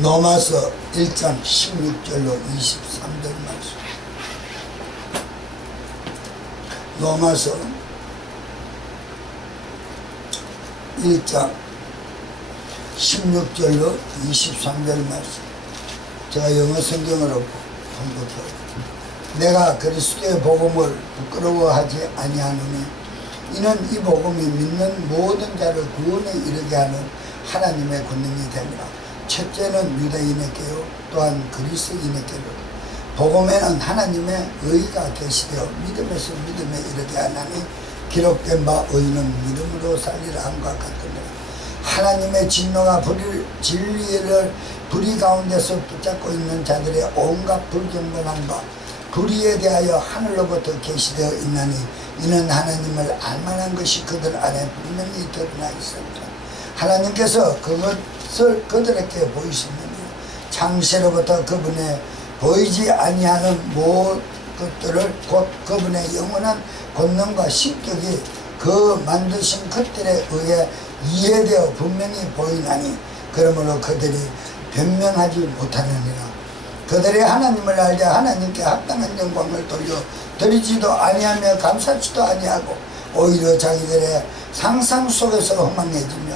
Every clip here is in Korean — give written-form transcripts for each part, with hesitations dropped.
로마서 1장 16절로 23절 말씀. 로마서 1장 16절로 23절 말씀. 제가 영어 성경으로 공독해요. 내가 그리스도의 복음을 부끄러워하지 아니하노니 이는 이 복음이 믿는 모든 자를 구원에 이르게 하는 하나님의 권능이 됩니다. 첫째는 유대인에게요 또한 그리스도인에게로 복음에는 하나님의 의가 계시되어 믿음에서 믿음에 이르게 하나니 기록된 바 의인은 믿음으로 살리라 함과 같으니라. 하나님의 진노가 진리를 불의 가운데서 붙잡고 있는 자들의 온갖 불경건함과 불의에 대하여 하늘로부터 계시되어 있나니 이는 하나님을 알만한 것이 그들 안에 분명히 드러나 있습니다. 하나님께서 그것을 그들에게 보이셨느니 창세로부터 그분의 보이지 아니하는 모든 것들을 곧 그분의 영원한 권능과 신격이 그 만드신 것들에 의해 이해되어 분명히 보이나니 그러므로 그들이 변명하지 못하느니라. 그들이 하나님을 알되 하나님께 합당한 영광을 돌려 드리지도 아니하며 감사치도 아니하고 오히려 자기들의 상상 속에서 허망해지며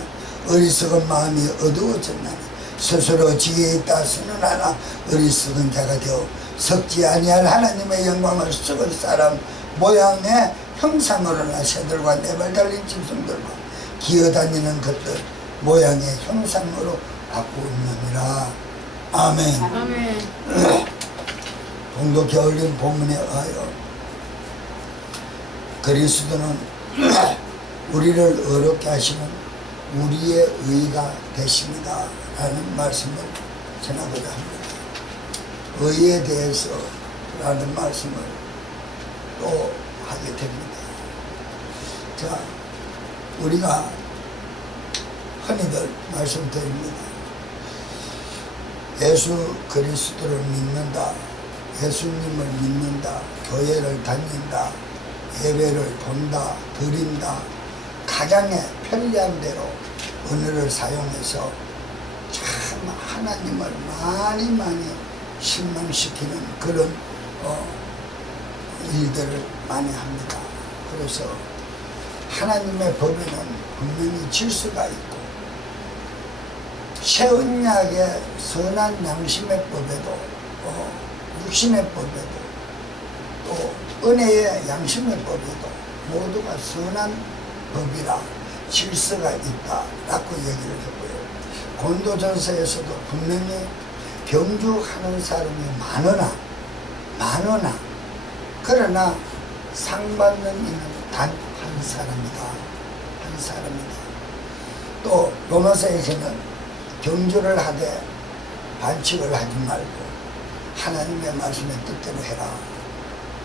어리석은 마음이 어두워졌나니 스스로 지혜에 있다 선언하나 어리석은 자가 되어 섞지 아니할 하나님의 영광을 썩을 사람 모양의 형상으로나 새들과 네 발 달린 짐승들과 기어다니는 것들 모양의 형상으로 갖고 있느니라. 아멘. 아멘. 공독해 올린 본문에 의하여 그리스도는 우리를 어렵게 하시는 우리의 의가 되십니다 라는 말씀을 전하고자 합니다. 의에 대해서 라는 말씀을 또 하게 됩니다. 자, 우리가 흔히들 말씀드립니다. 예수 그리스도를 믿는다, 예수님을 믿는다, 교회를 다닌다, 예배를 본다, 드린다, 가장에 편리한 대로 언어를 사용해서 참 하나님을 많이 실망시키는 그런 일들을 많이 합니다. 그래서 하나님의 법에는 분명히 질서가 있고 새 언약의 선한 양심의 법에도 육신의 법에도 또 은혜의 양심의 법에도 모두가 선한 법이라 질서가 있다라고 얘기를 했고요. 고린도전서에서도 분명히 경주하는 사람이 많으나 그러나 상 받는 이는 단 한 사람이다. 한 사람이다. 또 로마서에서는 경주를 하되 반칙을 하지 말고 하나님의 말씀의 뜻대로 해라.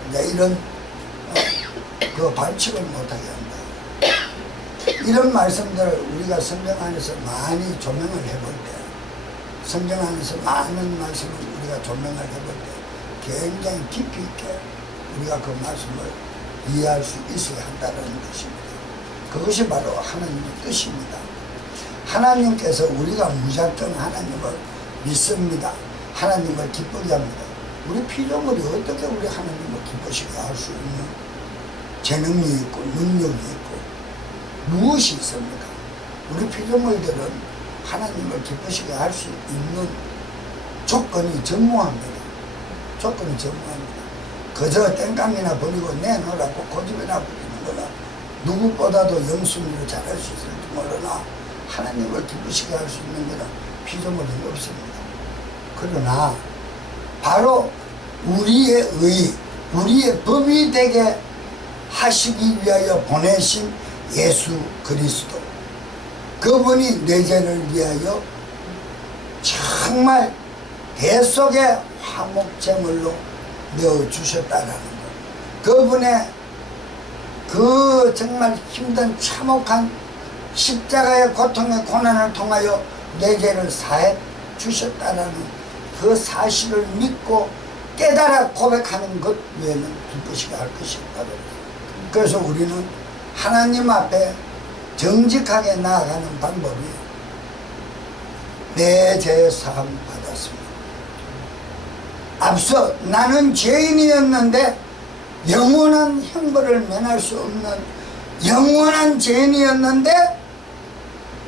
이제 이런 그 반칙을 못하게 한다. 이런 말씀들을 우리가 성경 안에서 많이 조명을 해볼 때, 성경 안에서 많은 말씀을 우리가 조명을 해볼 때 굉장히 깊이 있게 우리가 그 말씀을 이해할 수 있어야 한다는 것입니다. 그것이 바로 하나님의 뜻입니다. 하나님께서 우리가 무작정 하나님을 믿습니다. 하나님을 기쁘게 합니다. 우리 피조물이 어떻게 우리 하나님을 기쁘시게 할 수 있는 재능이 있고 능력이 있고 무엇이 있습니까? 우리 피조물들은 하나님을 기쁘시게 할 수 있는 조건이 전무합니다. 조건이 전무합니다. 그저 땡깡이나 버리고 내놓으라고 고집이나 부리는 거나 누구보다도 영순위로 잘할 수 있을지 모르나 하나님을 기쁘시게 할 수 있는 것은 피조물이 없습니다. 그러나 바로 우리의 의, 우리의 법이 되게 하시기 위하여 보내신 예수 그리스도, 그분이 내 죄를 위하여 정말 대속의 화목제물로 내어주셨다라는 것, 그분의 그 정말 힘든 참혹한 십자가의 고통의 고난을 통하여 내 죄를 사해 주셨다라는 그 사실을 믿고 깨달아 고백하는 것 외에는 기쁘시게 할 것이 없다. 그래서 우리는 하나님 앞에 정직하게 나아가는 방법이 내 죄 사함 받았습니다. 앞서 나는 죄인이었는데 영원한 형벌을 면할 수 없는 영원한 죄인이었는데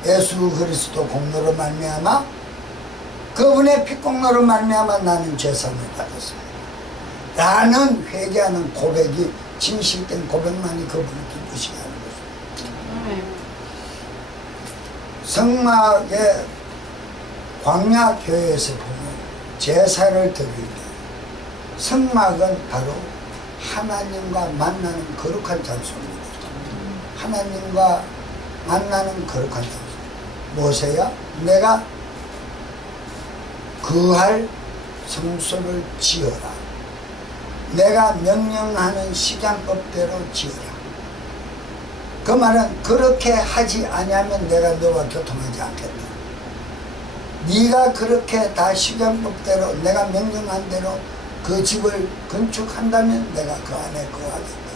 예수 그리스도 공로로 말미암아 그분의 피공로로 말미암아 나는 죄사함을 받았습니다 라는 회개하는 고백이 진실된 고백만이 그분을 기쁘시게 하는 것입니다. 성막의 광야교회에서 보면 제사를 드릴 때 성막은 바로 하나님과 만나는 거룩한 장소입니다. 하나님과 만나는 거룩한 장소. 무엇이야? 내가 거할 성소를 지어라. 내가 명령하는 식양법대로 지어라. 그 말은 그렇게 하지 아니하면 내가 너와 교통하지 않겠다. 네가 그렇게 다 식양법대로 내가 명령한 대로 그 집을 건축한다면 내가 그 안에 거하겠다.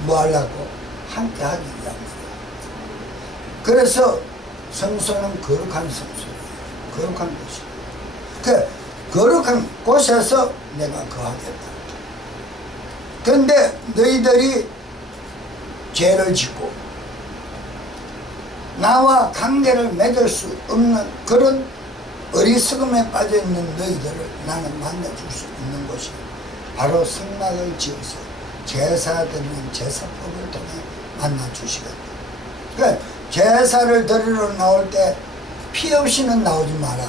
뭐 하려고? 함께 하기 위함이다. 그래서 성소는 거룩한 성소예요. 거룩한 곳이에요. 그 거룩한 곳에서 내가 거하겠다. 그런데 너희들이 죄를 짓고 나와 관계를 맺을 수 없는 그런 어리석음에 빠져있는 너희들을 나는 만나줄 수 있는 곳이 바로 성막을 지어서 제사드리는 제사법을 통해 만나주시겠다. 그러니까 제사를 드리러 나올 때 피 없이는 나오지 마라.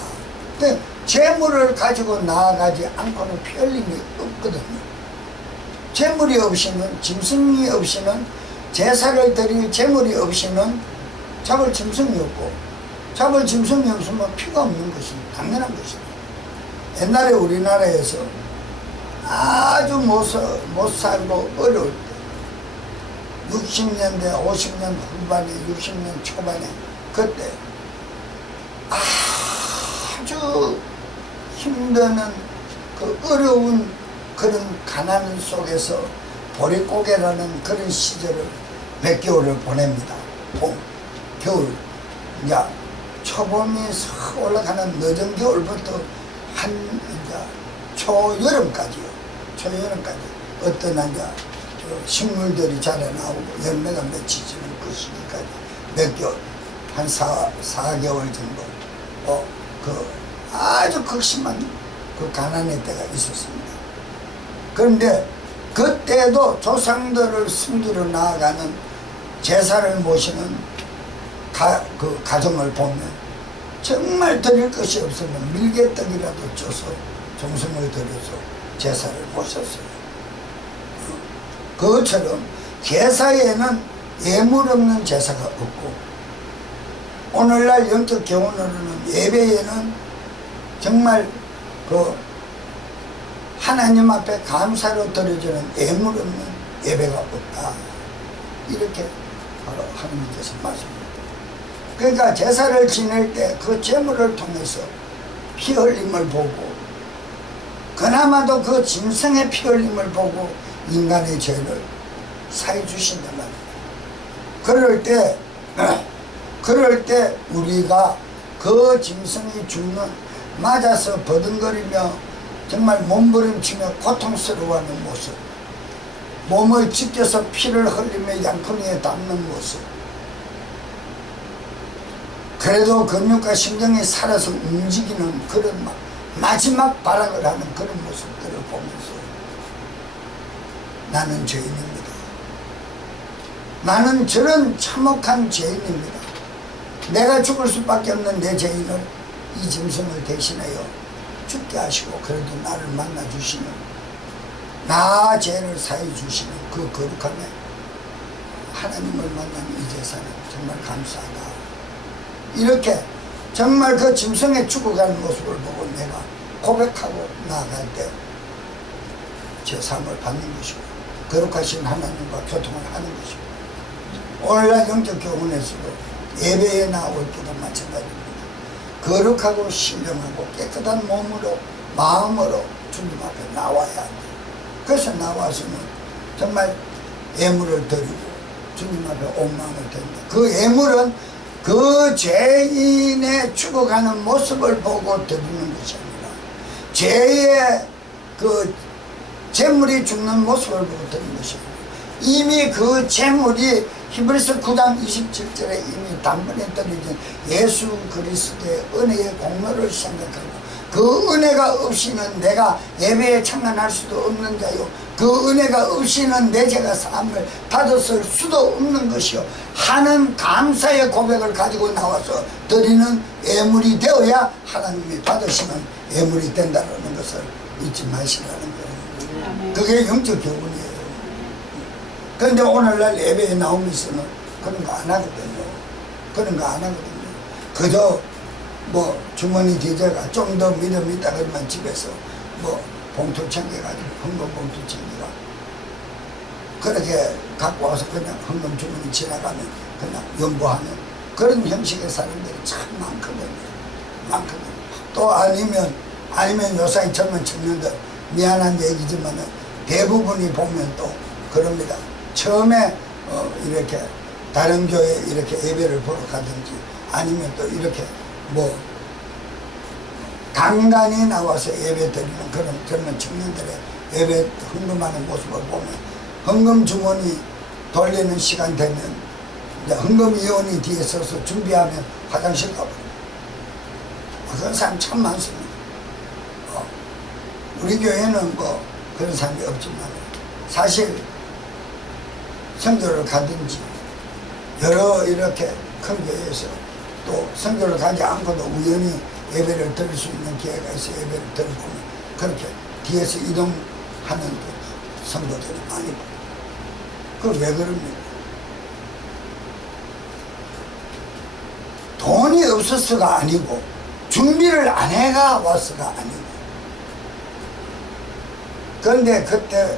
그러니까 재물을 가지고 나아가지 않고는 피 흘림이 없거든요. 재물이 없이는, 짐승이 없이는, 제사를 드릴 재물이 없이는 잡을 짐승이 없고, 잡을 짐승이 없으면 피가 없는 것이 당연한 것입니다. 옛날에 우리나라에서 아주 못 살고 어려울 때 60년대 50년 후반에 60년 초반에 그때 아주 힘드는 그 어려운 그런 가난 속에서 보릿고개라는 그런 시절을 몇 개월을 보냅니다. 봄, 겨울, 이제 초봄이 싹 올라가는 늦은 겨울부터 한 이제 초여름까지요. 초여름까지 어떤 이제 식물들이 자라나오고 열매가 맺히지는 그 시기까지 몇 개월, 한 4개월 정도 그 아주 극심한 그 가난의 때가 있었습니다. 그런데 그때도 조상들을 섬기러 나아가는 제사를 모시는 그 가정을 보면 정말 드릴 것이 없으면 밀개떡이라도 쪄서 정성을 들여서 제사를 모셨어요. 그것처럼 제사에는 예물 없는 제사가 없고 오늘날 영적 교훈으로는 예배에는 정말 그 하나님 앞에 감사로 드려지는 예물 없는 예배가 없다. 이렇게 바로 하나님께서 말씀합니다. 그러니까 제사를 지낼 때 그 제물을 통해서 피 흘림을 보고 그나마도 그 짐승의 피 흘림을 보고 인간의 죄를 사해 주신단 말입니다. 그럴 때 우리가 그 짐승이 죽는 맞아서 버둥거리며 정말 몸부림치며 고통스러워하는 모습, 몸을 찢겨서 피를 흘리며 양푼이에 담는 모습, 그래도 근육과 심장이 살아서 움직이는 그런 마지막 발악을 하는 그런 모습들을 보면서 나는 죄인입니다. 나는 저런 참혹한 죄인입니다. 내가 죽을 수밖에 없는 내 죄인을 이 짐승을 대신하여 죽게 하시고 그래도 나를 만나 주시는, 나 죄를 사해 주시는 그 거룩함에 하나님을 만나는 이 제사는 정말 감사하다. 이렇게 정말 그 짐승의 죽어가는 모습을 보고 내가 고백하고 나아갈 때 제사함을 받는 것이고 거룩하신 하나님과 교통을 하는 것이고, 오늘날 영적 교훈에서도 예배에 나올 때도 마찬가지입니다. 거룩하고 신령하고 깨끗한 몸으로 마음으로 주님 앞에 나와야 합니다. 그래서 나와서는 정말 예물을 드리고 주님 앞에 온 마음을 드립니다. 그 예물은 그 죄인의 죽어가는 모습을 보고 드리는 것이 아니라 죄의 그 재물이 죽는 모습을 보고 드리는 것입니다. 이미 그 재물이 히브리서 9장 27절에 이미 단번에 드려진 예수 그리스도의 은혜의 공로를 생각하고 그 은혜가 없이는 내가 예배에 참관할 수도 없는 자요, 그 은혜가 없이는 내 죄가 사함을 받았을 수도 없는 것이요 하는 감사의 고백을 가지고 나와서 드리는 예물이 되어야 하나님이 받으시는 예물이 된다는 것을 잊지 마시라는 거예요. 그게 영적 교훈이에요. 그런데 오늘날 예배에 나오면서는 그런 거 안 하거든요. 그런 거 안 하거든요. 그저 뭐 주머니 뒤져가 좀 더 믿음 있다 그러면 집에서 뭐 봉투 챙겨가지고 헌금 봉투 챙겨가 그렇게 갖고 와서 그냥 헌금 주머니 지나가면 그냥 연보하는 그런 형식의 사람들이 참 많거든요. 또 아니면 요새 젊은 청년들 미안한 얘기지만은 대부분이 보면 또 그럽니다. 처음에 이렇게 다른 교회 이렇게 예배를 보러 가든지 아니면 또 이렇게 뭐 간간히 나와서 예배 드리는 그런 젊은 청년들의 예배 헌금하는 모습을 보면 헌금 주머니 돌리는 시간 되면 이제 헌금위원이 뒤에 서서 준비하면 화장실 가버려요. 그런 사람 참 많습니다. 우리 교회는 뭐 그런 사람이 없지만 사실 선교를 가든지 여러 이렇게 큰 교회에서 또 선교를 가지 않고도 우연히 예배를 드릴 수 있는 기회가 있어 예배를 들어보면 그렇게 뒤에서 이동하는 그 성도들이 많이 봐요. 그걸 왜 그럽니까? 돈이 없어서가 아니고 준비를 안 해가 와서가 아니고 그런데 그때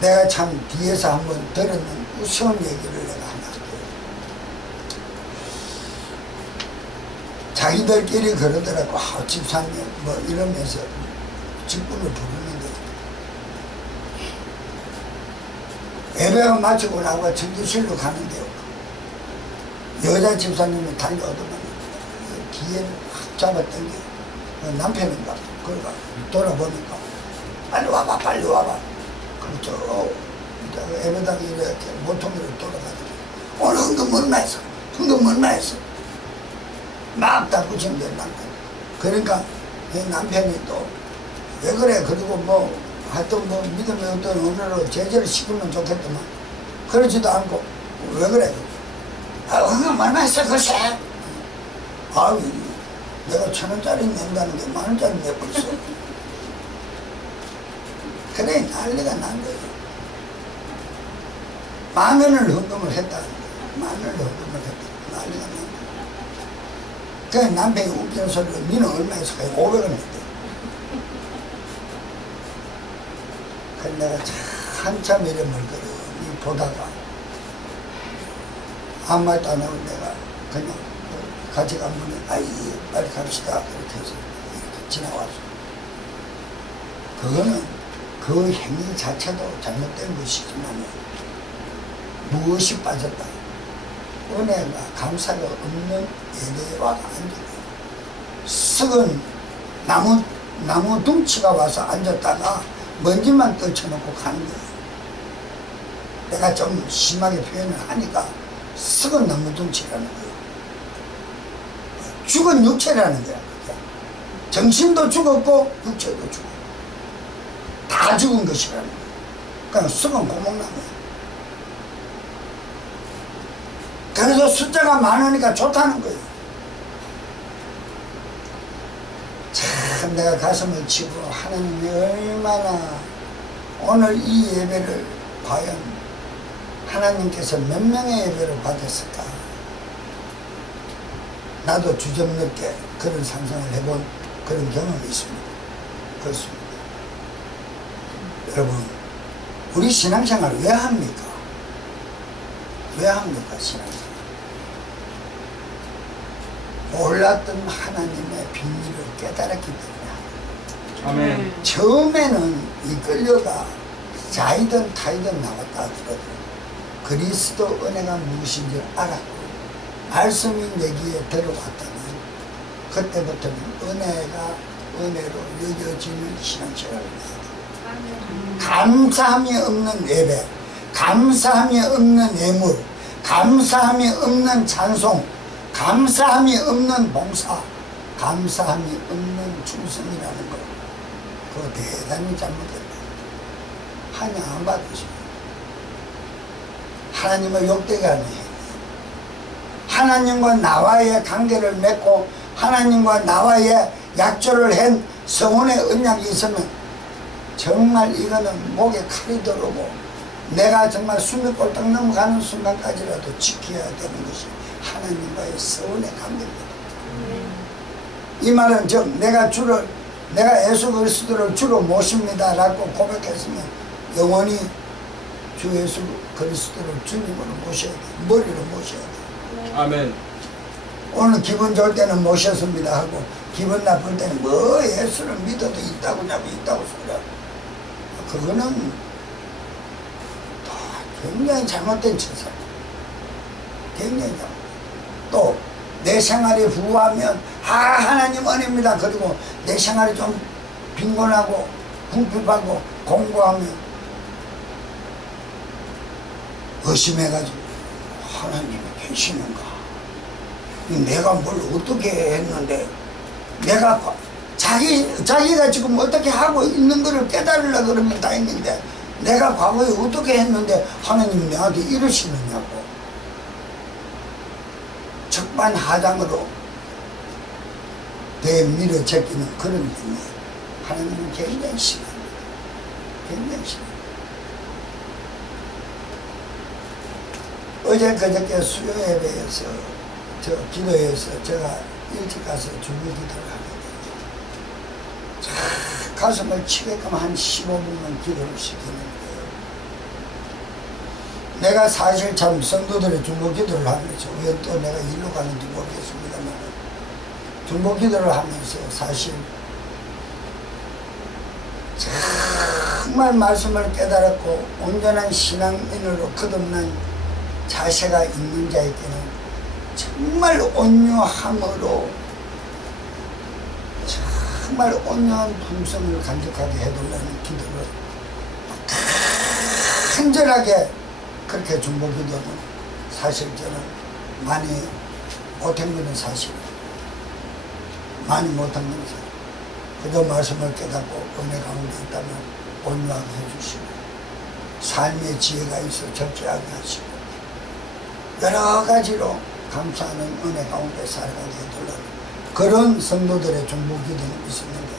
내가 참 뒤에서 한번 들었는 무서운 얘기를 내가 하나 할게요. 자기들끼리 그러더라고. 집사님 뭐 이러면서 직분을 부르는데 예배가 마치고 나고 전도실로 가는데요. 여자 집사님이 달려오더만 뒤에를 확 잡아당겨. 남편인가 그러니까 돌아보니까 빨리 와봐 빨리 와봐. 그렇죠. 예배당이 이렇게 모퉁이로 돌아가지고 오늘 헌금 얼마 했어? 헌금 얼마 했어? 막 다 붙이는 거예요, 남편. 그러니까 이 남편이 또 왜 그래? 그리고 뭐 하여튼 뭐 믿음의 어떤 언어로 제재를 시키면 좋겠더만 그러지도 않고 왜 그래? 아, 헌금 얼마 했어? 글쎄? 아, 내가 1,000원짜리 낸다는 게 10,000원짜리 내버렸어. 그래 난리가 난 거예요. 10,000원을 헌금을 했다. 10,000원을 헌금을 했다. 난리가 난 거예요. 그 남편이 웃기는 소리로 니는 얼마에서 가요? 500원 했대. 그래서 내가 한참 이래 멀거든요. 보다가 아무 말도 안 하고 내가 그냥 같이 간 분이 아이 빨리 갑시다 그렇게 해서 이렇게 지나왔어. 그거는 그 행위 자체도 잘못된 것이지만 무엇이 빠졌다. 은혜가 감사가 없는 예배와 앉아요. 썩은 나무 둥치가 와서 앉았다가 먼지만 떨쳐놓고 가는 거예요. 내가 좀 심하게 표현을 하니까 썩은 나무 둥치라는 거예요. 죽은 육체라는 거야. 정신도 죽었고 육체도 죽었고 다 죽은 것이라는 거예요. 그냥 썩은 고목나무예요. 그래서 숫자가 많으니까 좋다는 거예요. 참 내가 가슴을 치고 하나님이 얼마나 오늘 이 예배를 과연 하나님께서 몇 명의 예배를 받았을까. 나도 주저넘게 그런 상상을 해본 그런 경험이 있습니다. 그렇습니다. 여러분 우리 신앙생활 왜 합니까? 왜 합니까 신앙생활? 몰랐던 하나님의 비밀을 깨달았기 때문에 합니다. 아멘. 처음에는 이끌려가 자이든 타이든 나왔다 하더라도 그리스도 은혜가 무엇인지 알았고 말씀이 내기에 들어왔다면 그때부터는 은혜로 여겨지는 신앙생활입니다. 감사함이 없는 예배, 감사함이 없는 예물, 감사함이 없는 찬송, 감사함이 없는 봉사, 감사함이 없는 충성이라는 거, 그거 대단히 잘못됐다. 하나님 안 받으시고 하나님을 욕되게 하는 해. 하나님과 나와의 관계를 맺고 하나님과 나와의 약조를 한 성원의 언약이 있으면 정말 이거는 목에 칼이 들어오고 내가 정말 숨이 꼴딱 넘어가는 순간까지라도 지켜야 되는 것이 하나님과의 서원의 관계입니다. 이 말은 즉 내가 예수 그리스도를 주로 모십니다 라고 고백했으면 영원히 주 예수 그리스도를 주님으로 모셔야 돼. 머리로 모셔야 돼. 아멘. 오늘 기분 좋을 때는 모셨습니다 하고 기분 나쁠 때는 뭐 예수를 믿어도 있다고 소리야. 그거는 굉장히 잘못된 처사. 굉장히 잘못. 또 내 생활이 부유하면 하나님 은혜입니다. 그리고 내 생활이 좀 빈곤하고 궁핍하고 공고하면 의심해가지고 하나님이 계시는가? 내가 뭘 어떻게 했는데 내가 자기가 지금 어떻게 하고 있는 거를 깨달으려고 그러면 다 했는데 내가 과거에 어떻게 했는데 하나님이 내한테 이러시느냐고 적반하장으로 내밀어 제끼는 그런 힘이 하나님은 굉장히 심합니다. 굉장히 심합니다. 어제 그저께 수요 예배에서 기도해서 제가 일찍 가서 주부 기도를 하는데 가슴을 치게끔 한 15분만 기도를 시키는데요. 내가 사실 참 성도들의 중보 기도를 하면서 왜 또 내가 일로 가는지 모르겠습니다만 중보 기도를 하면서 사실 정말 말씀을 깨달았고 온전한 신앙인으로 거듭난 자세가 있는 자에게는 정말 온유함으로 정말 온유한 품성을 간직하게 해달라는 기도를 간절하게 그렇게 중보 기도는 사실 저는 많이 못한 것은 사실이에요. 많이 못한 것은 사실. 그저 말씀을 깨닫고 은혜 가운데 있다면 온유하게 해주시고 삶의 지혜가 있어 절제하게 하시고 여러 가지로 감사하는 은혜 가운데 살아가게 해달라는 그런 성도들의 중보 기도는 있었는데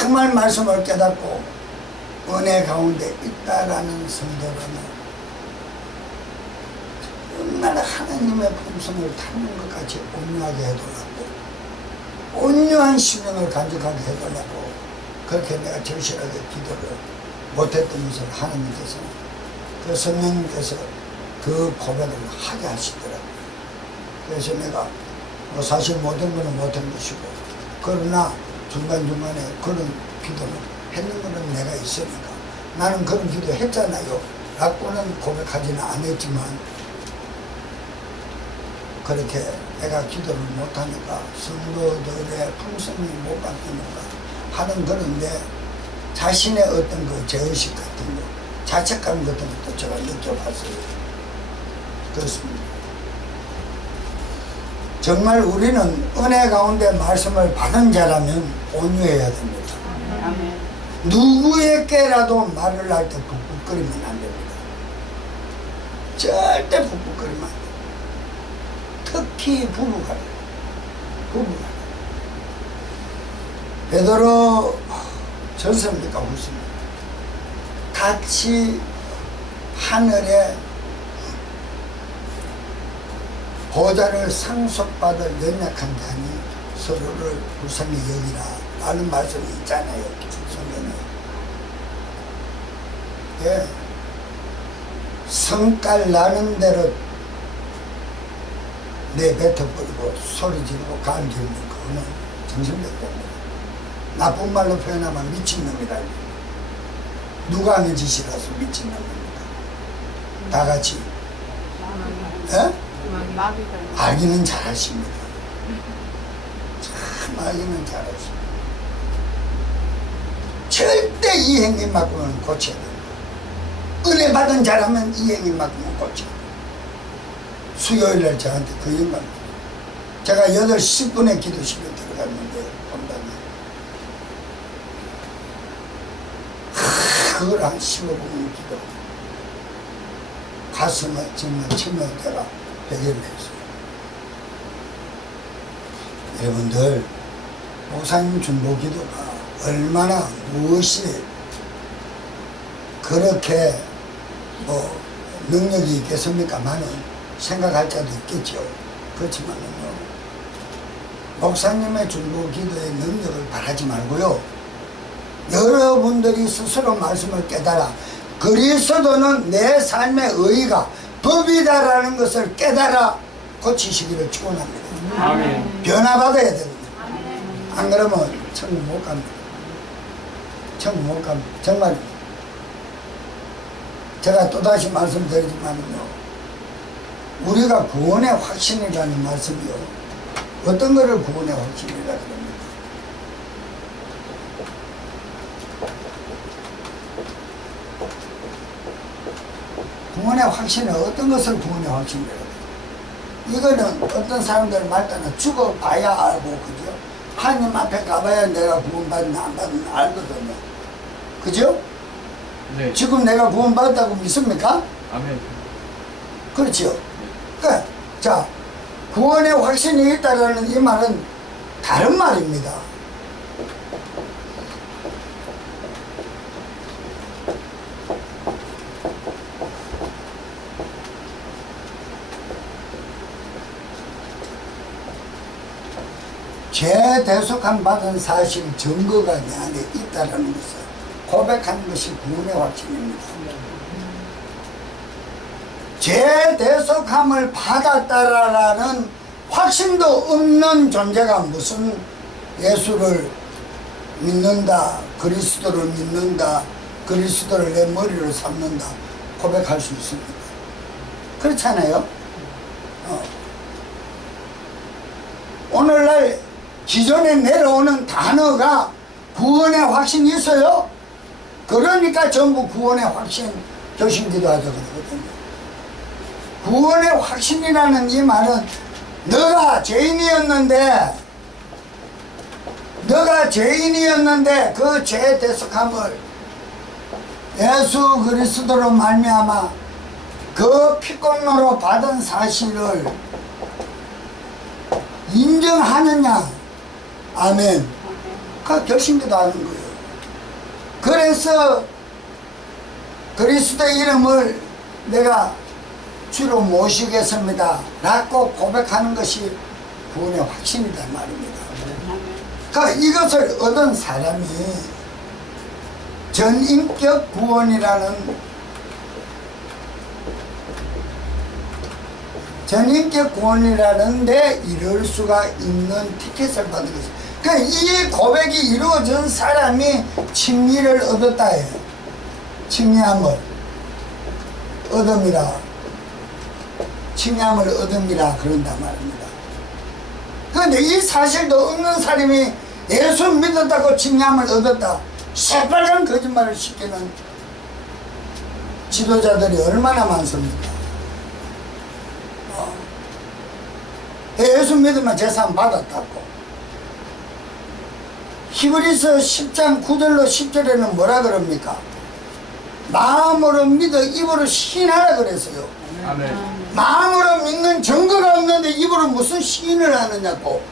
정말 말씀을 깨닫고 은혜 가운데 있다라는 성도라면 정말 하나님의 품성을 타는 것 같이 온유하게 해달라고 온유한 심령을 간직하게 해달라고 그렇게 내가 절실하게 기도를 못했던 것을 하나님께서는 그 성령님께서 그 고백을 하게 하시더라고요. 그래서 내가 뭐 사실 못한 거는 못한 것이고 그러나 중간중간에 그런 기도를 했는 거는 내가 있으니까 나는 그런 기도 했잖아요 라고는 고백하지는 않았지만 그렇게 내가 기도를 못하니까 성도들의 품성이 못 바뀌는가 하는 그런데 자신의 어떤 그 죄의식 같은 거 자책감 같은 것도 제가 느껴봤어요. 그렇습니다. 정말 우리는 은혜 가운데 말씀을 받은 자라면 온유해야 됩니다. 누구에게라도 말을 할 때 북북거리면 안 됩니다. 절대 북북거리면 안 됩니다. 특히 부부간에 베드로 전서입니까 무엇입니까? 같이 하늘에 보좌를 상속받을 연약한 자니 서로를 불쌍히 여기라 라는 말씀이 있잖아요. 성경에. 예. 성깔 나는 대로 내뱉어버리고 소리 지르고 간 지르는 그거는 정신병입니다. 나쁜 말로 표현하면 미친놈이다. 누가 하는 짓이라서 미친놈입니다. 다 같이. 예? 마귀가 알기는 잘하십니다. 참 알기는 잘하십니다. 절대 이 행위만큼은 고쳐야 됩니다. 은혜 받은 자라면 이 행위만큼은 고쳐야 됩니다. 수요일날 저한테 그 영광, 제가 8시 10분에 기도실에 들어갔는데 본다면 그걸 한 15분 기도 가슴을 정말 치며 내가 해결을 했어요. 여러분들 목사님 중보 기도가 얼마나 무엇이 그렇게 뭐 능력이 있겠습니까만은 생각할 자도 있겠죠. 그렇지만은요, 목사님의 중보 기도의 능력을 바라지 말고요, 여러분들이 스스로 말씀을 깨달아 그리스도는 내 삶의 의의가 법이다라는 것을 깨달아 고치시기를 축원합니다. 아멘. 변화받아야 됩니다. 안 그러면 천국 못 갑니다. 천국 못 갑니다. 정말입니다. 제가 또다시 말씀드리지만요, 우리가 구원의 확신이라는 말씀이요, 어떤 거를 구원의 확신이라 그럽니까? 구원의 확신은 어떤 것을 구원의 확신이라고 해요? 이거는 어떤 사람들 말따나 죽어봐야 알고, 그죠? 하나님 앞에 가봐야 내가 구원받나 안 받나 알거든요. 그죠? 네. 지금 내가 구원받았다고 믿습니까? 아멘. 그렇죠? 그러니까 자, 구원의 확신이 있다라는 이 말은 다른 말입니다. 죄 대속함 받은 사실 증거가 내 안에 있다라는 것을 고백하는 것이 구원의 확신입니다. 죄 대속함을 받았다라는 확신도 없는 존재가 무슨 예수를 믿는다, 그리스도를 믿는다, 그리스도를 내 머리로 삼는다 고백할 수 있습니다. 그렇잖아요. 오늘날 기존에 내려오는 단어가 구원의 확신이 있어요. 그러니까 전부 구원의 확신 교신기도 하자 그러거든요. 구원의 확신이라는 이 말은 너가 죄인이었는데 그 죄 대속함을 예수 그리스도로 말미암아 그 피공로로 받은 사실을 인정하느냐. 아멘. 그 결심기도 하는 거예요. 그래서 그리스도의 이름을 내가 주로 모시겠습니다 라고 고백하는 것이 구원의 확신이다 말입니다. 그러니까 이것을 얻은 사람이 전인격 구원이라는 데 이룰 수가 있는 티켓을 받은 것이죠. 그러니까 이 고백이 이루어진 사람이 칭의를 얻었다 해요. 칭의함을 얻음이라, 칭의함을 얻음이라 그런단 말입니다. 그런데 이 사실도 없는 사람이 예수 믿었다고 칭의함을 얻었다, 새빨간 거짓말을 시키는 지도자들이 얼마나 많습니까? 예수 믿으면 재산 받았다고. 히브리서 10장 9절로 10절에는 뭐라 그럽니까? 마음으로 믿어 입으로 시인하라 그랬어요. 아멘. 마음으로 믿는 증거가 없는데 입으로 무슨 시인을 하느냐고.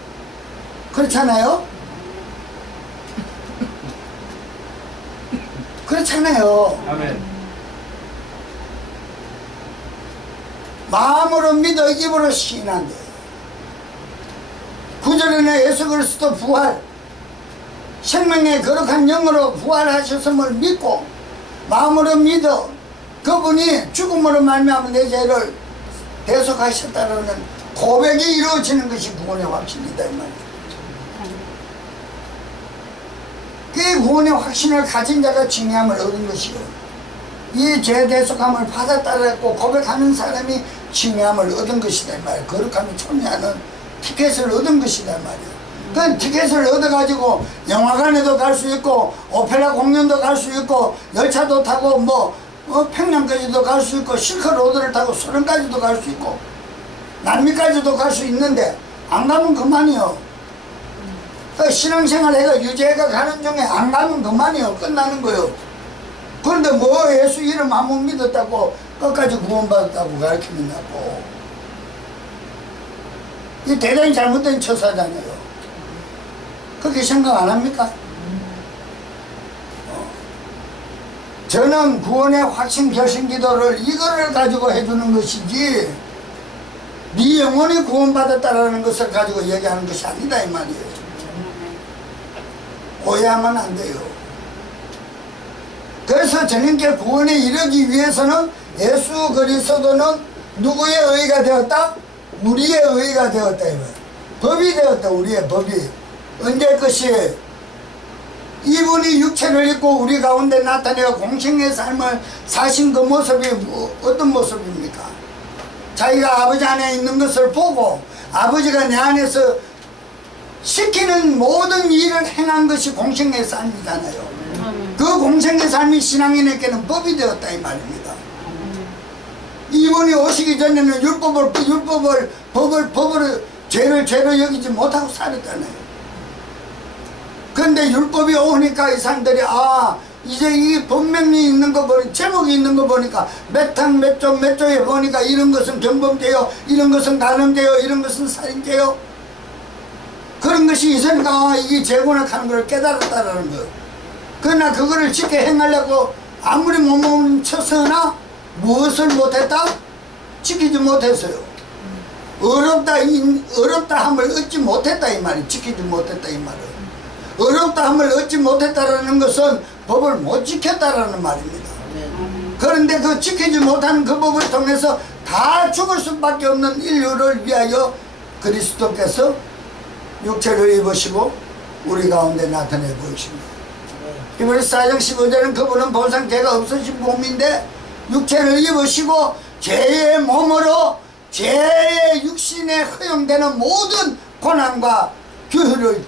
그렇잖아요? 그렇잖아요. 아멘. 마음으로 믿어 입으로 시인한대. 9절에는 예수 그리스도 부활, 생명의 거룩한 영으로 부활하셨음을 믿고 마음으로 믿어 그분이 죽음으로 말미암아 내 죄를 대속하셨다는 고백이 이루어지는 것이 구원의 확신이다 이 말이에요. 그 구원의 확신을 가진 자가 칭의함을 얻은 것이요, 이 죄대속함을 받았다고 고백하는 사람이 칭함을 얻은 것이다 이 말이야. 거룩함이 참여하는 티켓을 얻은 것이다 이 말이야. 그 티켓을 얻어가지고 영화관에도 갈 수 있고 오페라 공연도 갈 수 있고 열차도 타고 평양까지도 갈 수 있고 실크로드를 타고 소련까지도 갈 수 있고 남미까지도 갈 수 있는데 안 가면 그만이요. 신앙생활 해가 유죄가 가는 중에 안 가면 그만이요. 끝나는 거요. 그런데 뭐 예수 이름 한 번 믿었다고 끝까지 구원받았다고 가르치느냐고. 이 대단히 잘못된 처사잖아요. 그렇게 생각 안 합니까? 저는 구원의 확신 결심 기도를 이거를 가지고 해주는 것이지 네 영혼이 구원받았다라는 것을 가지고 얘기하는 것이 아니다 이 말이에요. 오해하면 안 돼요. 그래서 저님께 구원에 이르기 위해서는 예수 그리스도는 누구의 의가 되었다? 우리의 의가 되었다 이 말이에요. 법이 되었다. 우리의 법이. 언제 것이 이분이 육체를 입고 우리 가운데 나타내어 공생의 삶을 사신 그 모습이 어떤 모습입니까? 자기가 아버지 안에 있는 것을 보고 아버지가 내 안에서 시키는 모든 일을 행한 것이 공생의 삶이잖아요. 그 공생의 삶이 신앙인에게는 법이 되었다 이 말입니다. 이분이 오시기 전에는 법을 죄로 여기지 못하고 살았잖아요. 그런데 율법이 오니까 이 사람들이 이제 이 법명이 있는 거 보니 제목이 있는 거 보니까 몇 항 몇 조 몇 조에 보니까 이런 것은 경범죄요, 이런 것은 간음죄요, 이런 것은 살인죄요. 그런 것이 있으니까 이게 죄구나 하는 걸 깨달았다라는 거. 그러나 그거를 지켜 행하려고 아무리 몸치서나 무엇을 못했다? 지키지 못했어요. 어렵다 함을 얻지 못했다 이 말이. 지키지 못했다 이 말은. 어렵다 함을 얻지 못했다라는 것은 법을 못 지켰다라는 말입니다. 그런데 그 지키지 못하는 그 법을 통해서 다 죽을 수밖에 없는 인류를 위하여 그리스도께서 육체를 입으시고 우리 가운데 나타내 보이십니다. 히브리서 4장 15절은 그분은 본상 죄가 없으신 몸인데 육체를 입으시고 죄의 몸으로 죄의 육신에 허용되는 모든 고난과 규율을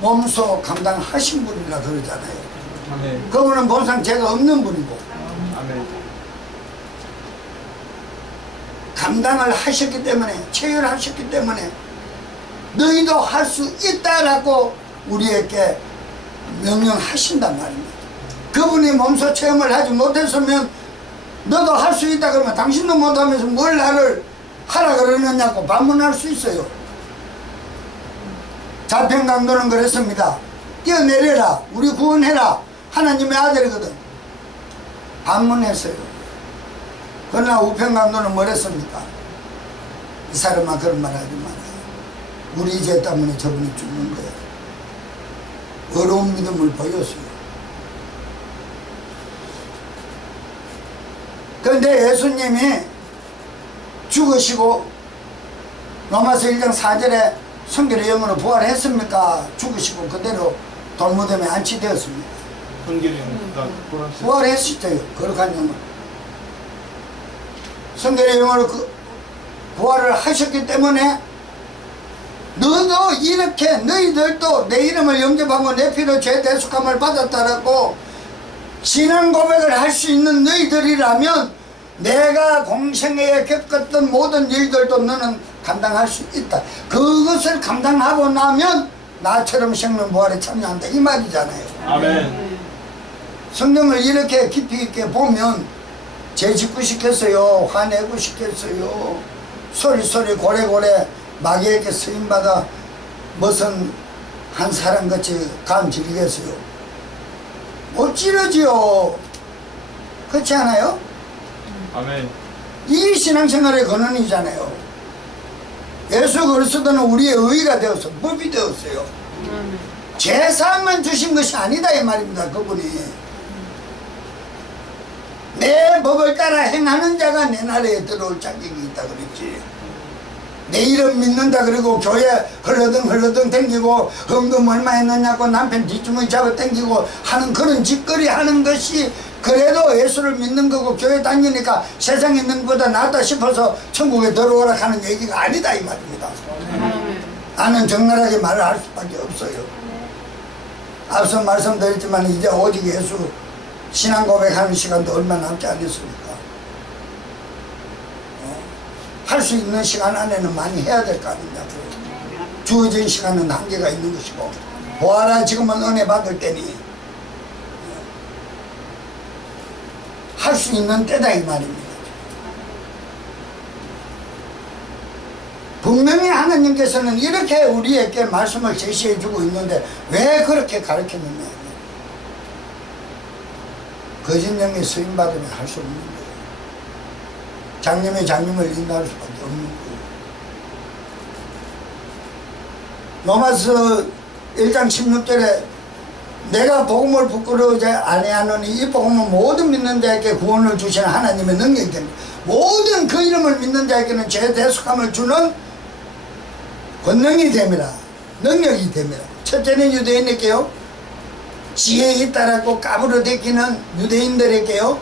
몸소 감당하신 분이라 그러잖아요. 아멘. 그분은 본상 죄가 없는 분이고 아멘. 감당을 하셨기 때문에 체휼하셨기 때문에 너희도 할 수 있다라고 우리에게 명령하신단 말입니다. 그분이 몸소 체험을 하지 못했으면 너도 할 수 있다 그러면 당신도 못하면서 뭘 나를 하라 그러느냐고 반문할 수 있어요. 자평강도는 그랬습니다. 뛰어내려라, 우리 구원해라, 하나님의 아들이거든. 반문했어요. 그러나 우평강도는 뭐랬습니까? 이 사람아 그런 말 하지 말아요. 우리 죄 때문에 저분이 죽는 거야. 어려운 믿음을 보였어요. 그런데 예수님이 죽으시고 로마서 1장 4절에 성결의 영으로 부활했습니까? 죽으시고 그대로 돌무덤에 안치되었습니다. 성결이 보람스. 부활했었죠. 거룩한 영으로. 성결의 영으로 부활을 하셨기 때문에 너도 이렇게 너희들도 내 이름을 영접하고 내 피로 죄 대속함을 받았다라고 신앙 고백을 할 수 있는 너희들이라면 내가 공생애에 겪었던 모든 일들도 너는 감당할 수 있다. 그것을 감당하고 나면 나처럼 생명부활에 참여한다 이 말이잖아요. 아멘. 성경을 이렇게 깊이 있게 보면 죄 짓고 싶겠어요, 화내고 싶겠어요, 소리소리 고래고래 마귀에게 쓰임받아 무슨 한 사람같이 감지르겠어요. 못 지르지요. 그렇지 않아요? 아멘. 이 신앙생활의 근원이잖아요. 예수 그리스도는 우리의 의가 되어서 법이 되었어요. 제사만 주신 것이 아니다 이 말입니다. 그분이 내 법을 따라 행하는 자가 내 나라에 들어올 자격이 있다 그랬지. 내 이름 믿는다 그러고 교회 흘러덩 댕기고 헌금 얼마 했느냐고 남편 뒷주머니 잡아 댕기고 하는 그런 짓거리 하는 것이 그래도 예수를 믿는 거고 교회 다니니까 세상에 있는 것보다 낫다 싶어서 천국에 들어오라 하는 얘기가 아니다 이 말입니다. 나는 적나라하게 말을 할 수밖에 없어요. 앞서 말씀드렸지만 이제 오직 예수 신앙 고백하는 시간도 얼마 남지 않았습니까? 할 수 있는 시간 안에는 많이 해야 될 거 아닙니까? 주어진 시간은 한계가 있는 것이고 보아라 지금은 은혜 받을 때니 할 수 있는 때다 이 말입니다. 분명히 하나님께서는 이렇게 우리에게 말씀을 제시해 주고 있는데 왜 그렇게 가르쳤느냐. 거짓령에 쓰임받으면 할 수 없는 거예요. 장님이 장님을 인도할 수밖에 없는 거예요. 로마서 1장 16절에 내가 복음을 부끄러워하지 아니하노니 이 복음은 모든 믿는 자에게 구원을 주시는 하나님의 능력이 됩니다. 모든 그 이름을 믿는 자에게는 죄 대속함을 주는 권능이 됩니다. 능력이 됩니다. 첫째는 유대인에게요. 지혜에 잇따랐고 까부러대기는 유대인들에게요.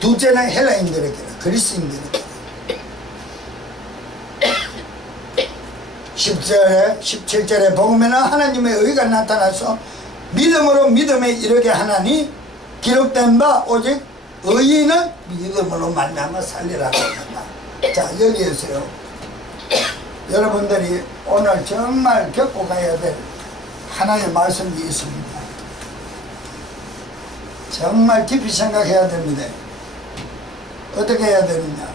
둘째는 헬라인들에게요. 그리스인들에게요. 10절에 17절에 복음에는 하나님의 의가 나타나서 믿음으로 믿음에 이르게 하나니 기록된 바 오직 의인은 믿음으로 말미암아 살리라고 합니다. 자 여기에서요. 여러분들이 오늘 정말 겪고 가야 될 하나의 말씀이 있습니다. 정말 깊이 생각해야 됩니다. 어떻게 해야 되느냐.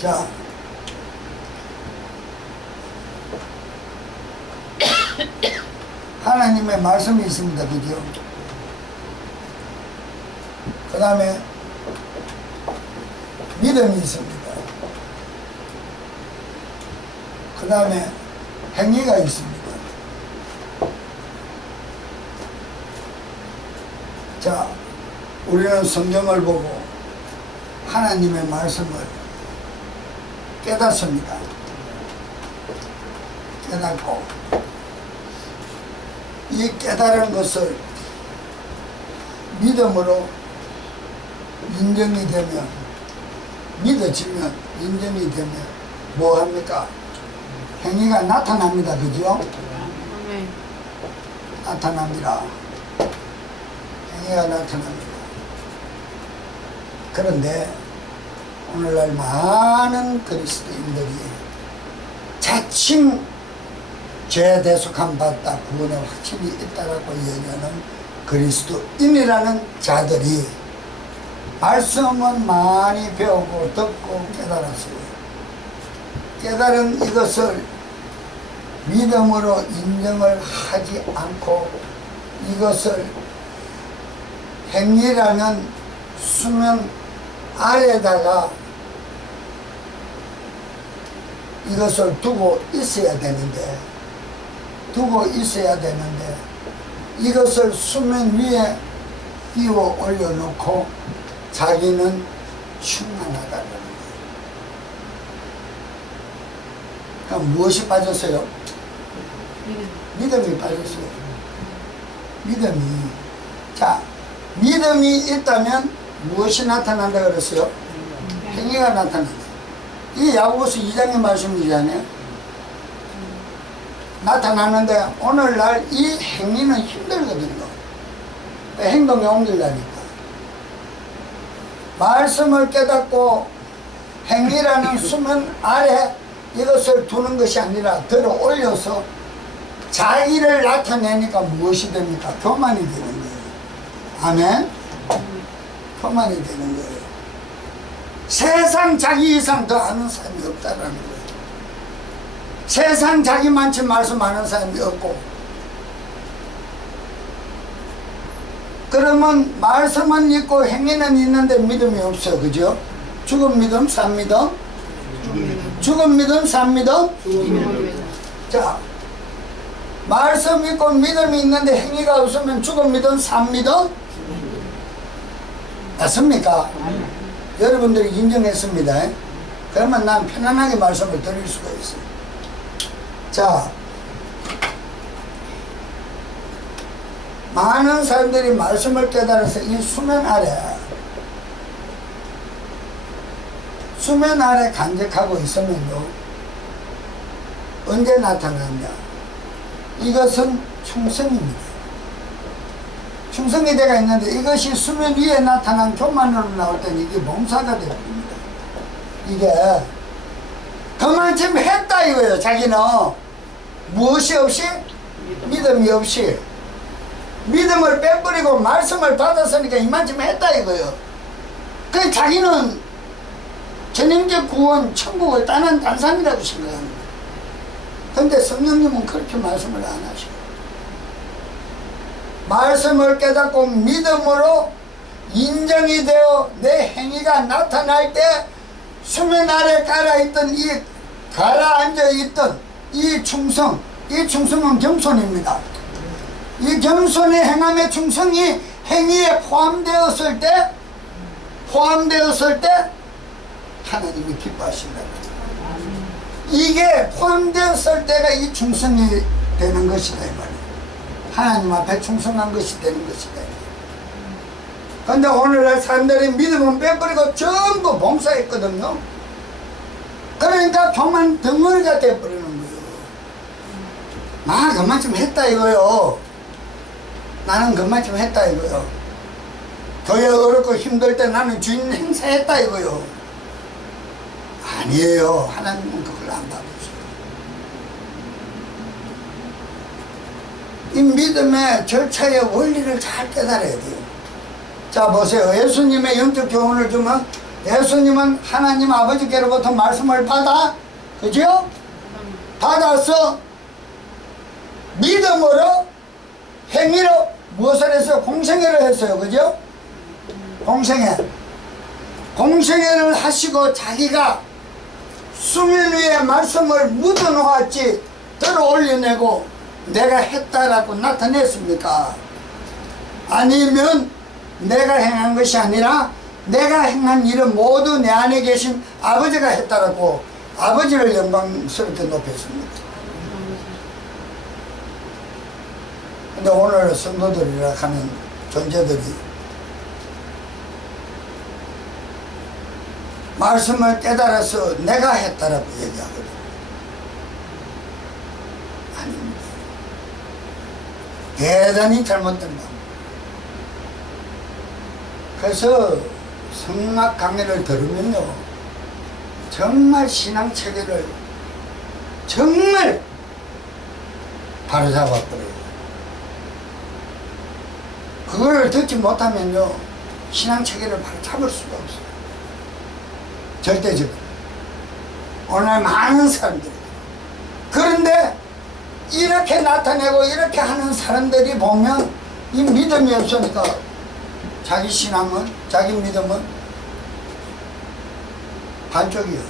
자 하나님의 말씀이 있습니다. 그죠? 그 다음에 믿음이 있습니다. 그 다음에 행위가 있습니다. 자, 우리는 성경을 보고 하나님의 말씀을 깨닫습니다. 깨닫고 이 깨달은 것을 믿음으로 인정이 되면, 믿어지면, 인정이 되면 뭐 합니까? 행위가 나타납니다. 그죠? 나타납니다. 행위가 나타납니다. 그런데 오늘날 많은 그리스도인들이 자칭 죄 대속함 받다 구원의 확신이 있다라고 얘기하는 그리스도인이라는 자들이 말씀은 많이 배우고 듣고 깨달았어요. 깨달은 이것을 믿음으로 인정을 하지 않고 이것을 행위라는 수면 아래다가 이것을 두고 있어야 되는데 이것을 수면 위에 띄워 올려놓고 자기는 충만하다는 거예요. 그럼 무엇이 빠졌어요? 믿음이 빠졌어요. 믿음이. 자, 믿음이 있다면 무엇이 나타난다 그랬어요? 행위가 나타난다. 이 야고보서 2장의 말씀이잖아요. 나타나는데 오늘날 이 행위는 힘들거든요. 행동에 옮기려니까. 말씀을 깨닫고 행위라는 수면 아래 이것을 두는 것이 아니라 들어 올려서 자기를 나타내니까 무엇이 됩니까? 교만이 되는 거예요. 아멘? 교만이 되는 거예요. 세상 자기 이상 더 아는 사람이 없다라는 거예요. 세상 자기만치 말씀하는 사람이 없고, 그러면 말씀은 있고 행위는 있는데 믿음이 없어요. 그죠? 죽은 믿음, 산 믿음? 죽은 믿음, 산 믿음? 자, 말씀 있고 믿음이 있는데 행위가 없으면 죽은 믿음, 산 믿음? 맞습니까? 여러분들이 인정했습니다. 그러면 난 편안하게 말씀을 드릴 수가 있어요. 자, 많은 사람들이 말씀을 깨달아서 이 수면 아래 간직하고 있으면요, 언제 나타나냐? 이것은 충성입니다. 충성이대가 있는데 이것이 수면 위에 나타난 교만으로 나올 때는 이게 봉사가 됩니다. 이게 그만큼 했다 이거예요. 자기는 무엇이 없이? 믿음이 없이. 믿음을 빼버리고 말씀을 받았으니까 이만큼 했다 이거예요. 그 자기는 전형적 구원 천국을 따는 단상이라고 생각합니다. 근데 성령님은 그렇게 말씀을 안 하셔요. 말씀을 깨닫고 믿음으로 인정이 되어 내 행위가 나타날 때 수면 아래 가라앉아 있던 이 충성은 겸손입니다. 이 겸손의 행함의 충성이 행위에 포함되었을 때 하나님이 기뻐하신다. 이게 포함되었을 때가 이 충성이 되는 것이다 이 말이에요. 하나님 앞에 충성한 것이 되는 것이다. 그런데 오늘날 사람들이 믿음은 빼버리고 전부 봉사했거든요. 그러니까 교만 덩어리가 돼버리는 거예요. 나 그만큼 했다 이거요. 나는 그만큼 했다 이거요. 교회 어렵고 힘들 때 나는 주인 행사했다 이거요. 아니에요. 하나님은 그걸 안 받으셔요. 이 믿음의 절차의 원리를 잘 깨달아야 돼요. 자 보세요. 예수님의 영적 교훈을 주면 예수님은 하나님 아버지께로부터 말씀을 받아, 그죠? 받아서 믿음으로 행위로 무엇을 했어요? 공생애를 했어요. 그죠? 공생애를 하시고 자기가 수면 위에 말씀을 묻어놓았지 들어 올려내고 내가 했다라고 나타냈습니까? 아니면 내가 행한 것이 아니라 내가 행한 일은 모두 내 안에 계신 아버지가 했다라고 아버지를 영광스럽게 높였습니다. 근데 오늘 성도들이라 하는 존재들이 말씀을 깨달아서 내가 했다라고 얘기하거든요. 아닙니다. 대단히 잘못된 말. 그래서 성막 강의를 들으면요, 정말 신앙 체계를 정말 바로잡아버려요. 그걸 듣지 못하면요, 신앙 체계를 바로잡을 수가 없어요. 절대적으로. 오늘 많은 사람들이. 그런데 이렇게 나타내고 이렇게 하는 사람들이 보면 이 믿음이 없으니까 자기 신앙은, 자기 믿음은 반쪽이요.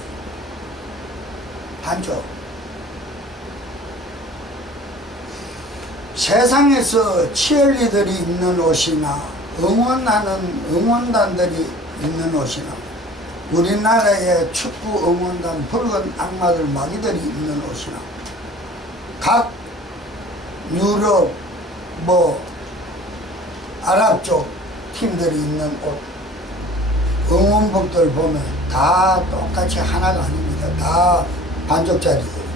반쪽. 세상에서 치얼리들이 입는 옷이나 응원하는 응원단들이 입는 옷이나 우리나라의 축구 응원단 붉은 악마들 마귀들이 입는 옷이나 각 유럽 아랍 쪽 팀들이 입는 옷 응원복들 보면 다 똑같이 하나가 아닙니다. 다 반쪽짜리예요.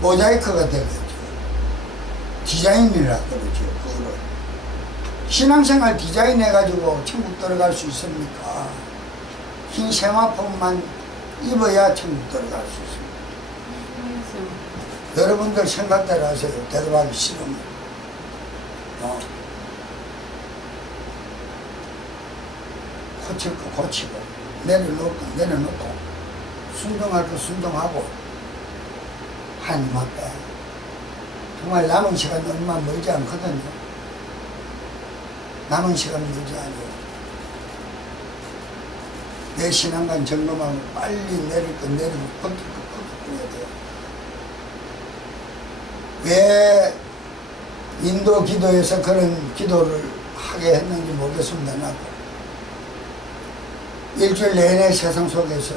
모자이크가 되겠죠. 디자인이라 그러죠. 그거를 신앙생활 디자인해가지고 천국 들어갈 수 있습니까? 흰 세마포만 입어야 천국 들어갈 수 있습니다. 여러분들 생각대로 하세요. 대답하기 싫으면. 고칠 거 고치고, 내려놓을 거 내려놓고, 순종할 거 순종하고, 하나님 앞에. 정말 남은 시간이 얼마 멀지 않거든요. 남은 시간 멀지 않아요. 내 신앙관 점검하고 빨리 내릴 거 내리고 벗길 거 벗겨야 돼요. 왜 인도 기도에서 그런 기도를 하게 했는지 모르겠습니다. 나도 일주일 내내 세상 속에서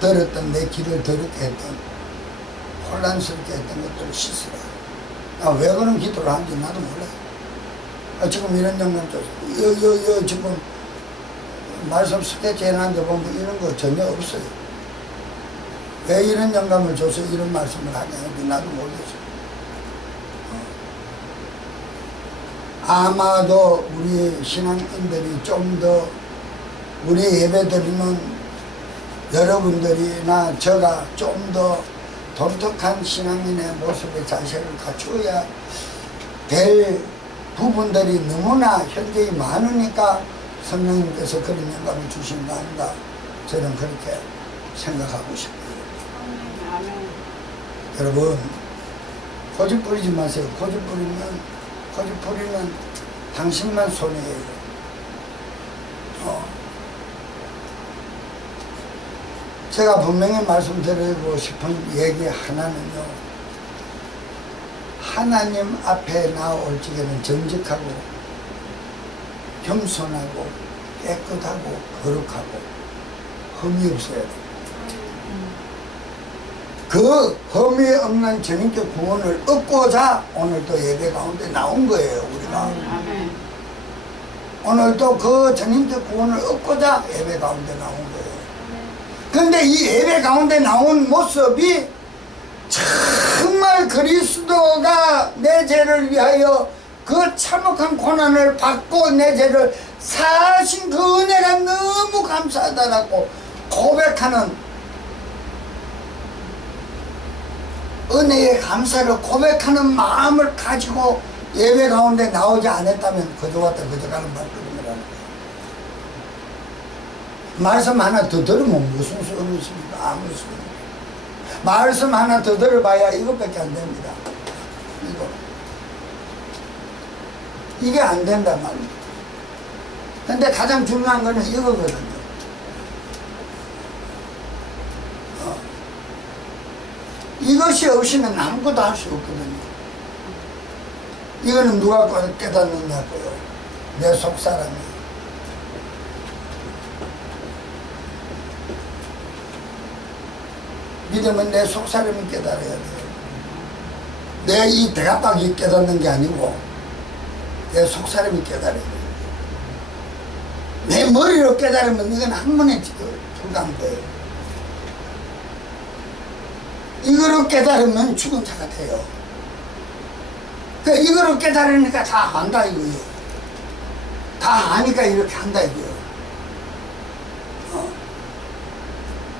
들었던 내 길을 더럽게 했던 혼란스럽게 했던 것들을 씻으라. 왜 그런 기도를 하는지 나도 몰라요. 지금 이런 영감 줬어. 지금 말씀 스케치 해놨는데 보면 이런 거 전혀 없어요. 왜 이런 영감을 줘서 이런 말씀을 하냐는지 나도 모르겠어요. 아마도 우리 신앙인들이 좀 더 우리 예배드리는 여러분들이나 저가 좀 더 독특한 신앙인의 모습의 자세를 갖추어야 될 부분들이 너무나 현재에 많으니까 성령님께서 그런 영감을 주신 거 아닌가, 저는 그렇게 생각하고 싶어요. 여러분, 고집 부리지 마세요. 고집 부리면 당신만 손해예요. 제가 분명히 말씀드리고 싶은 얘기 하나는요, 하나님 앞에 나올 적에는 정직하고 겸손하고 깨끗하고 거룩하고 흠이 없어야 돼요. 그 흠이 없는 주님께 구원을 얻고자 오늘도 예배 가운데 나온 거예요, 우리가. 오늘도 그 주님께 구원을 얻고자 예배 가운데 나온 거예요. 그런데 이 예배 가운데 나온 모습이 정말 그리스도가 내 죄를 위하여 그 참혹한 고난을 받고 내 죄를 사하신 그 은혜가 너무 감사하다라고 고백하는, 은혜의 감사를 고백하는 마음을 가지고 예배 가운데 나오지 않았다면 그저 왔다 그저 가는 말씀이라는 거예요. 말씀 하나 더 들으면 무슨 소용이 있습니까? 아무 소용이. 말씀 하나 더 들어봐야 이것밖에 안 됩니다. 이게 안 된단 말입니다. 근데 가장 중요한 거는 이거거든요. 이것이 없이는 아무것도 할 수 없거든요. 이거는 누가 깨닫느냐고요. 내 속사람이. 믿음은 내 속사람이 깨달아야 돼요. 내 이 대가박이 깨닫는 게 아니고 내 속사람이 깨달아야 돼요. 내 머리로 깨달으면 이건 한 번에 불가능해요. 이거로 깨달으면 죽은 자가 돼요. 이거로 깨달으니까 다 안다 이거예요. 다 아니까 이렇게 한다 이거예요.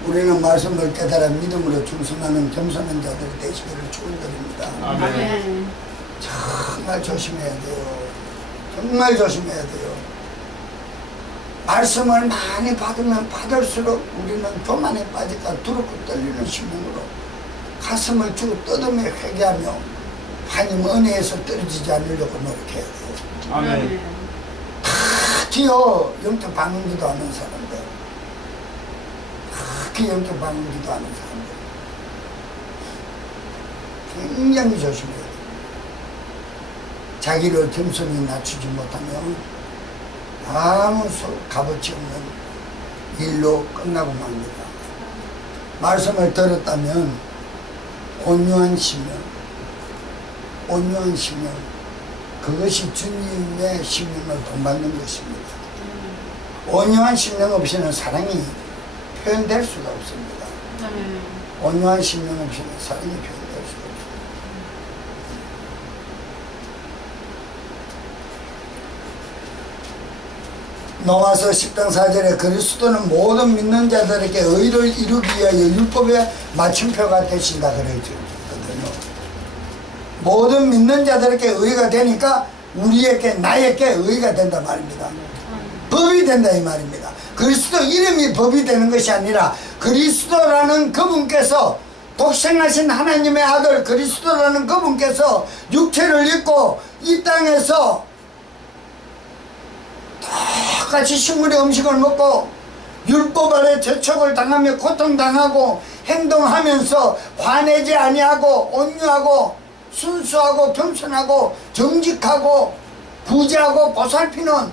우리는 말씀을 깨달아 믿음으로 충성하는 겸손한 자들이 되시기를 축원드립니다. 아멘. 정말 조심해야 돼요. 정말 조심해야 돼요. 말씀을 많이 받으면 받을수록 우리는 교만에 빠질까 두렵고 떨리는 심령으로 가슴을 주고 뜯으며 회개하며 하나님 은혜에서 떨어지지 않으려고 노력해야 돼요. 아멘. 특히요 영적 방언기도 하는 사람들, 특히 영적 방언기도 하는 사람들 굉장히 조심해야 돼요. 자기를 겸손히 낮추지 못하면 아무 값어치 없는 일로 끝나고 맙니다. 말씀을 들었다면 온유한 심령, 그것이 주님의 심령을 본받는 것입니다. 온유한 심령 없이는 사랑이 표현될 수가 없습니다. 온유한 심령 없이는 사랑이 표현될 수가 없습니다. 로마서 10장 4절에 그리스도는 모든 믿는 자들에게 의를 이루기 위하여 율법의 맞춤표가 되신다 그랬거든요. 모든 믿는 자들에게 의가 되니까 우리에게 나에게 의가 된다 말입니다. 법이 된다 이 말입니다. 그리스도 이름이 법이 되는 것이 아니라 그리스도라는 그분께서 독생하신 하나님의 아들 그리스도라는 그분께서 육체를 입고 이 땅에서 똑같이 식물의 음식을 먹고 율법 아래 저촉을 당하며 고통당하고 행동하면서 화내지 아니하고 온유하고 순수하고 겸손하고 정직하고 부지하고 보살피는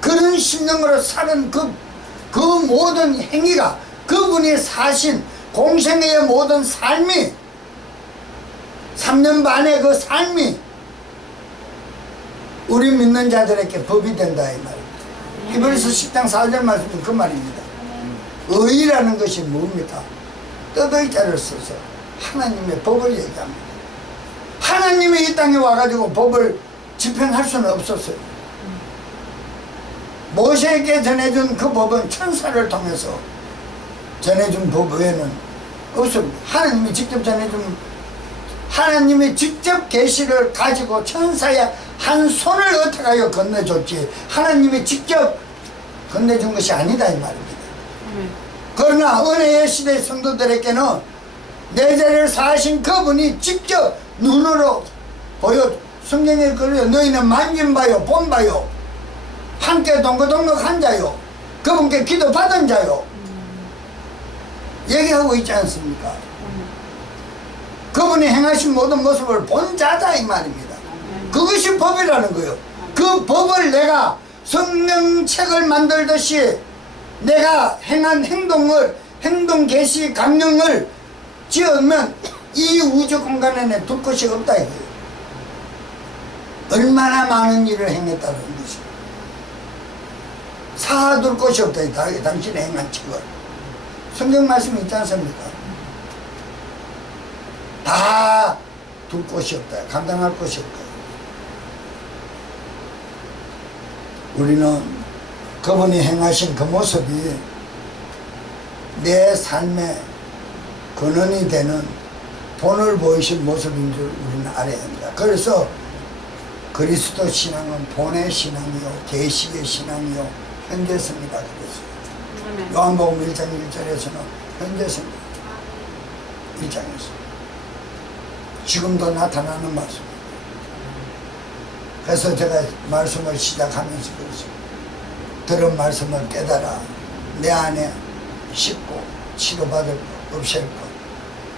그런 심령으로 사는 그 모든 행위가 그분이 사신 공생애의 모든 삶이 3년 반의 그 삶이 우리 믿는 자들에게 법이 된다 이 말입니다. 히브리서 10장 4절 말씀은 그 말입니다. 의라는 것이 뭡니까? 떠도이자를 써서 하나님의 법을 얘기합니다. 하나님이 이 땅에 와가지고 법을 집행할 수는 없었어요. 모세에게 전해준 그 법은 천사를 통해서 전해준 법 외에는 없습니다. 하나님이 직접 전해준, 하나님이 직접 계시를 가지고 천사의 한 손을 어떻게 하여 건네줬지 하나님이 직접 건네준 것이 아니다 이 말입니다. 그러나 은혜의 시대 성도들에게는 내 죄를 사하신 그분이 직접 눈으로 보여 성경에 그래요. 너희는 만진 바요 본 바요 함께 동거동락한 자요 그분께 기도 받은 자요 얘기하고 있지 않습니까? 그분이 행하신 모든 모습을 본 자다 이 말입니다. 그것이 법이라는 거예요. 그 법을 내가 성령책을 만들듯이 내가 행한 행동을 행동 계시 강령을 지으면 이 우주 공간 안에 둘 것이 없다 이거예요. 얼마나 많은 일을 행했다는 것이 사둘 것이 없다 이 당신의 행한 책을 성경 말씀이 있지 않습니까? 다 둘 것이 없다 감당할 것이 없다. 우리는 그분이 행하신 그 모습이 내 삶의 근원이 되는 본을 보이신 모습인 줄 우리는 알아야 합니다. 그래서 그리스도 신앙은 본의 신앙이요 계시의 신앙이요 현재성이다 그랬어요. 요한복음 1장 1절에서는 현재성입니다. 1장에서 지금도 나타나는 말씀입니다. 그래서 제가 말씀을 시작하면서 그랬어요. 들은 말씀을 깨달아 내 안에 씻고 치료받을 것 없앨 것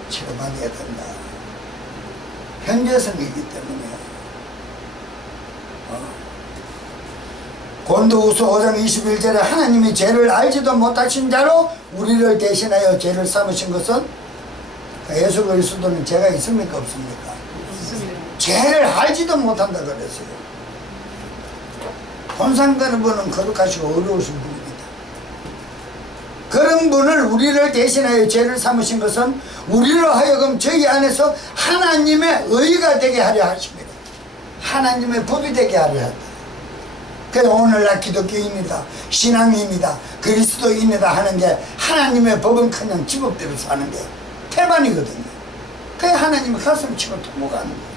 치료받아야 된다. 현재성이기 때문에 고린도후서 5장 21절에 하나님이 죄를 알지도 못하신 자로 우리를 대신하여 죄를 삼으신 것은 예수 그리스도는 죄가 있습니까 없습니까? 죄를 알지도 못한다 그랬어요. 본상되는 분은 거룩하시고 어려우신 분입니다. 그런 분을 우리를 대신하여 죄를 삼으신 것은 우리로 하여금 저희 안에서 하나님의 의가 되게 하려 하십니다. 하나님의 법이 되게 하려 한다. 그래서 오늘날 기독교인이다 신앙인이다 그리스도인이다 하는 게 하나님의 법은 그냥 지법대로 사는 게 태반이거든요. 그게 하나님의 가슴 치고 통보가는 거예요.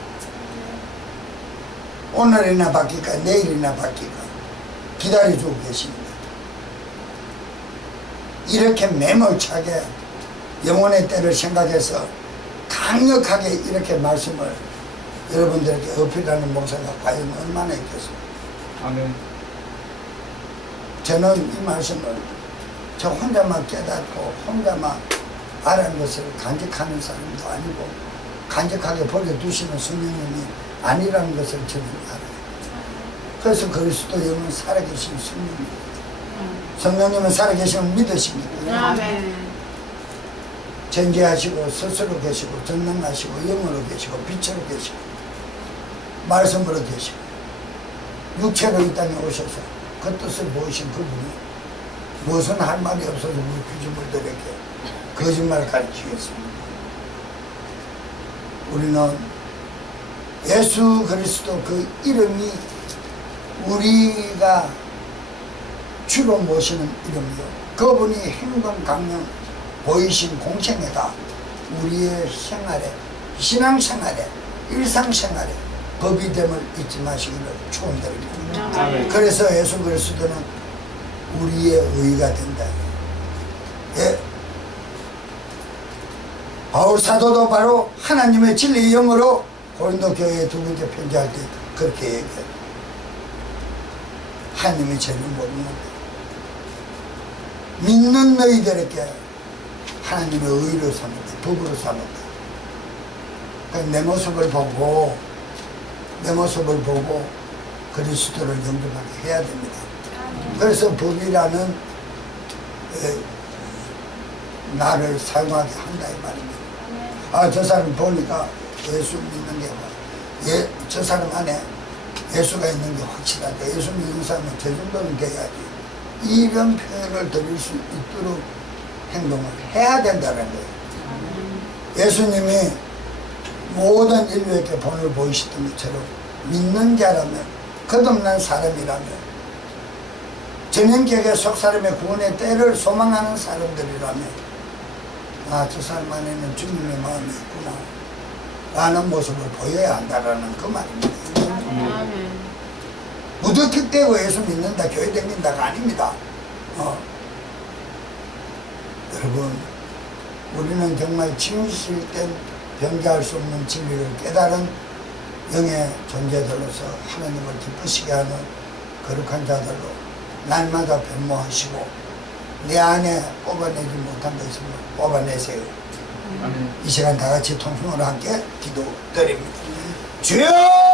오늘이나 바뀔까 내일이나 바뀔까 기다려주고 계십니다. 이렇게 매몰차게 영혼의 때를 생각해서 강력하게 이렇게 말씀을 여러분들에게 어필하는 목사가 과연 얼마나 있겠습니까? 아멘. 저는 이 말씀을 저 혼자만 깨닫고 혼자만 알아는 것을 간직하는 사람도 아니고 간직하게 버려두시는 성령님이 아니라는 것을 저는 알아요. 그래서 그리스도 영은 살아계신 성령입니다. 성령님은 살아계시면 믿으십니까? 아멘. 전지하시고 스스로 계시고 전능하시고 영으로 계시고 빛으로 계시고 말씀으로 계시고 육체로 이 땅에 오셔서 그 뜻을 보이신 그분이 무슨 할 말이 없어서 우리 피조물들에게 거짓말을 가르치겠습니다. 우리는 예수 그리스도 그 이름이 우리가 주로 모시는 이름이요 그분이 행동 강령 보이신 공생애가 우리의 생활에 신앙생활에 일상생활에 법이 됨을 잊지 마시기를 축원드립니다. 아멘. 그래서 예수 그리스도는 우리의 의가 된다. 예. 바울 사도도 바로 하나님의 진리의 영으로 고린도 교회에 두 번째 편지할 때 그렇게 얘기해요. 하나님의 죄를 모르는데 믿는 너희들에게 하나님의 의로 삼는다. 법으로 삼는다. 내 모습을 보고 그리스도를 영접하게 해야 됩니다. 그래서 법이라는 나를 사용하게 한다 이 말입니다. 아, 저 사람 보니까 예수 믿는 게 저 사람 안에 예수가 있는 게 확실하다. 예수 믿는 사람은 저 정도는 돼야지. 이런 표현을 드릴 수 있도록 행동을 해야 된다는 거예요. 예수님이 모든 인류에게 본을 보이셨던 것처럼 믿는 자라면, 거듭난 사람이라면, 전형격의 속 사람의 구원의 때를 소망하는 사람들이라면, 아, 저 사람 안에는 주님의 마음이 있구나 라는 모습을 보여야 한다라는 그 말입니다. 무덕틱대고 예수 믿는다, 교회 다닌다가 아닙니다. 여러분, 우리는 정말 진실된 변개할 수 없는 진리를 깨달은 영의 존재들로서 하나님을 기쁘시게 하는 거룩한 자들로 날마다 변모하시고 내 안에 뽑아내지 못한 거 있으면 뽑아내세요. 아멘. 이 시간 다 같이 통성으로 함께 기도드립니다. 주여!